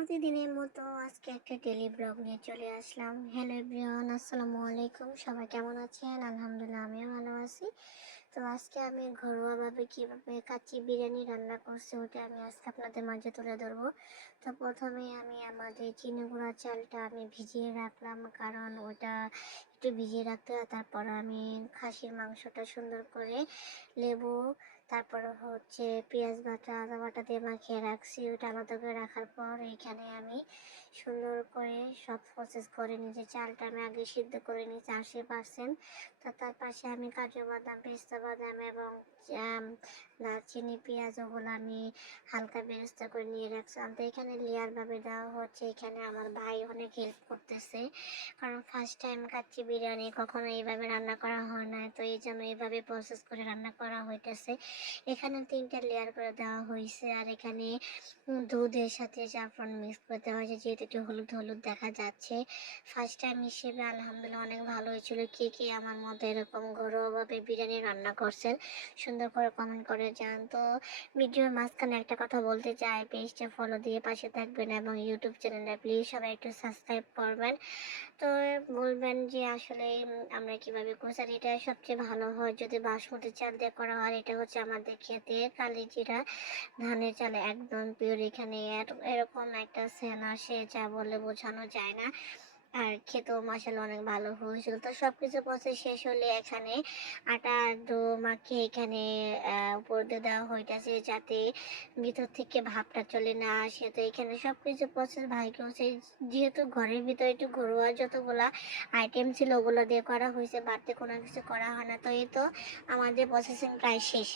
প্রতিদিনের মতো আজকে একটা ডেলি ব্লগ নিয়ে চলে আসলাম। হ্যালো এভরিওয়ান আসসালামু আলাইকুম। সবাই কেমন আছেন? আলহামদুলিল্লাহ, আমিও ভালো আছি। তো আজকে আমি ঘরোয়াভাবে কীভাবে কাচ্চি বিরিয়ানি রান্না করছি ওটা আমি আজকে আপনাদের মাঝে তুলে ধরবো। তো প্রথমে আমি আমাদের চিনি গুঁড়া চালটা আমি ভিজিয়ে রাখলাম, কারণ ওটা একটু ভিজিয়ে রাখতে হয়, তারপর আমি খাসির মাংসটা সুন্দর করে লেবু তারপরে হচ্ছে পেঁয়াজ বাটা, আদা বাটা দিয়ে মাখিয়ে রাখছি। ওটা আলাদা করে রাখার পর এখানে আমি সুন্দর করে সব প্রসেস করে নিয়েছি। চালটা আমি আগে সিদ্ধ করে নিয়েছি আশি পার্সেন্ট তো তার পাশে আমি কাজু বাদাম, পেস্তা বাদাম এবং দারচিনি, পেঁয়াজ ওগুলো আমি হালকা বেরেস্তা করে নিয়ে রাখছিলাম তো এখানে লেয়ারভাবে দেওয়া হচ্ছে। এখানে আমার ভাই অনেক হেল্প করতেছে। কারণ ফার্স্ট টাইম খাচ্ছি বিরিয়ানি কখনো এইভাবে রান্না করা হয় না তো এই জন্য এইভাবে প্রসেস করে রান্না করা হইতেছে। এখানে তিনটা লেয়ার করে দেওয়া হয়েছে, আর এখানে দুধের সাথে জাফরান মিক্স করে দেওয়া হয়েছে, যেহেতু একটু হলুদ হলুদ দেখা যাচ্ছে। ফার্স্ট টাইম হিসেবে আলহামদুলিল্লাহ অনেক ভালো হয়েছিল, কে কে আমার মতো এরকম ঘরোয়াভাবে বিরিয়ানি রান্না করছেন, সুন্দর করে কমেন্ট করে যান তো, ভিডিওর মাঝখানে একটা কথা বলতে চাই, পেজটা ফলো দিয়ে পাশে থাকবেন এবং ইউটিউব চ্যানেলটা প্লিজ সবাই একটু সাবস্ক্রাইব করবেন। তো, বলবেন যে আসলে আমরা কীভাবে করছি এটা সবচেয়ে ভালো হয় যদি বাসমতি চাল দিয়ে করা হয় এটা হচ্ছে আমাদের খেতে কালি জিরা ধানের চাল একদম পিওর এখানে। এর- এরকম একটা সেন আসে যা বলে বোঝানো যায় না। আর খেতেও মশলা অনেক ভালো হয়েছিল। তো সব কিছু প্রসেস শেষ হলে এখানে আটা ডো মাখিয়ে এখানে উপর দিয়ে দেওয়া হইতেছে যাতে ভিতর থেকে ভাবটা চলে না আসে। তো এখানে সব কিছু প্রসেস ভাই করছে যেহেতু ঘরের ভিতরে একটু ঘরোয়া যতগুলা আইটেম ছিল ওগুলো দিয়ে করা হয়েছে। বাড়তি কোনো কিছু করা হয় না। তো এই তো আমাদের প্রসেসিং প্রায় শেষ।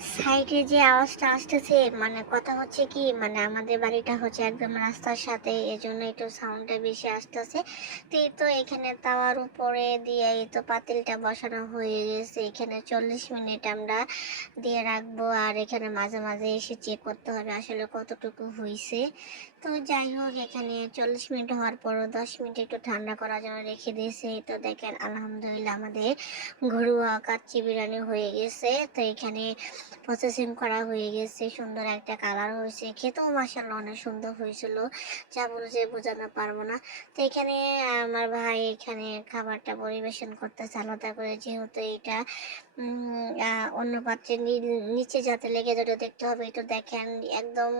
সাইডে যে আওয়াজটা আসতেছে মানে কথা হচ্ছে কি মানে আমাদের বাড়িটা হচ্ছে একদম রাস্তার সাথে, এজন্য একটু সাউন্ডটা বেশি আসতেছে। তো এই তো এখানে তাওয়ার উপরে দিয়ে এই তো পাতিলটা বসানো হয়ে গেছে। এখানে চল্লিশ মিনিট আমরা দিয়ে রাখব, আর এখানে মাঝে মাঝে এসে চেক করতে হবে আসলে কতটুকু হয়েছে তো যাই হোক, এখানে চল্লিশ মিনিট হওয়ার পরও দশ মিনিট একটু ঠান্ডা করার জন্য রেখে দিয়েছে। এই তো দেখেন, আলহামদুলিল্লাহ আমাদের ঘরোয়া কাচ্চি বিরিয়ানি হয়ে গেছে। তো এখানে প্রসেসিং করা হয়ে গেছে, সুন্দর একটা কালার হয়েছে। খেতেও মাসাল্লাহ অনেক সুন্দর হয়েছিল। যা বলছে বোঝানো পারব না। তো এখানে আমার ভাই এখানে খাবারটা পরিবেশন করতে আলাদা করে যেহেতু এটা অন্য পাত্রে নিচে যাতে লেগে যেটা দেখতে হবে। এটা দেখেন একদম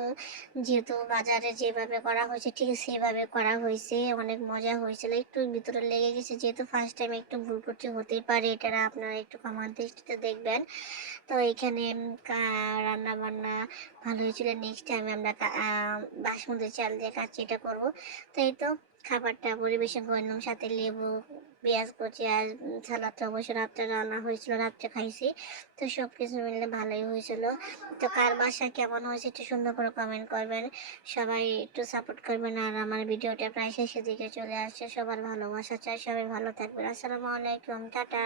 যেহেতু বাজারে যেভাবে করা হয়েছে, ঠিক সেভাবে করা হয়েছে। অনেক মজা হয়েছিল। একটু ভিতরে লেগে গেছে। যেহেতু ফার্স্ট টাইম একটু ভুল করতে হতেই পারে, এটা আপনারা একটু কমান দৃষ্টিতে দেখবেন। তো এখানে রান্না বান্না ভালো হয়েছিল। নেক্সট টাইম আমরা বাসমতি চাল দিয়ে কাচ্চিটা করব। তো এই তো? খাবারটা পরিবেশন করে নিলাম, সাথে লেবু, পেঁয়াজ কুচি আর সালাদটা অবশ্য রাত্রে রান্না হয়েছিল, রাত্রে খাইছি। তো সব কিছু মিলে ভালোই হয়েছিল। তো কার বাসা কেমন হয়েছে একটু সুন্দর করে কমেন্ট করবেন। সবাই একটু সাপোর্ট করবেন আর আমার ভিডিওটা প্রায় শেষের দিকে চলে আসছে। সবার ভালোবাসা চাই, সবাই ভালো থাকবেন। আসসালামু আলাইকুম, টাটা।